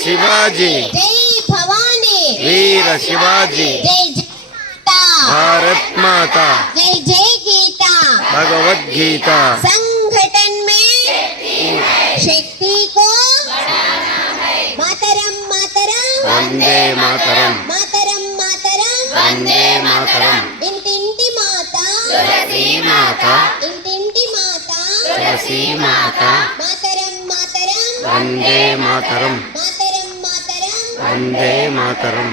शिवाजी जय भवानी वीर शिवाजी जय जय भारत माता जय जय गीता भगवत गीता संगठन में शक्ति को मातरम मातरम वंदे मातरम मातरम मातरम वंदे मातरम इंटिंटी माता तुलसी माता इंटिंटी माता तुलसी माता मातरम मातरम वंदे मातरम मातरम मातरम वंदे मातरम।